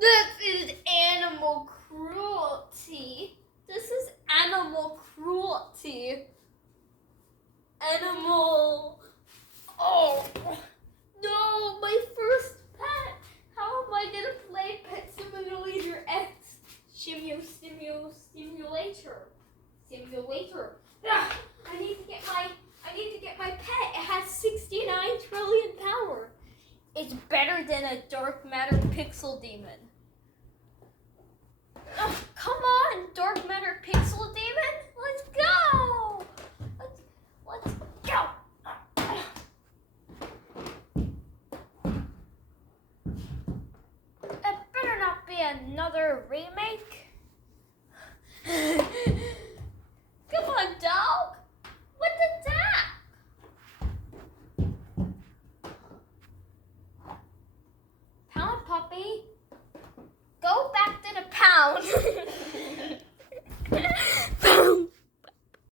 This is animal cruelty. This is animal cruelty. Animal. Oh no, my first pet. How am I gonna play Pet Simulator X? Simulator. Ah, I need to get my pet. It has 69 trillion power. It's better than a dark matter pixel demon. Oh, come on, dark matter pixel demon. Let's go. Let's go. It better not be another remake. Come on, dog. What the that? Pound puppy. Go back to the pound.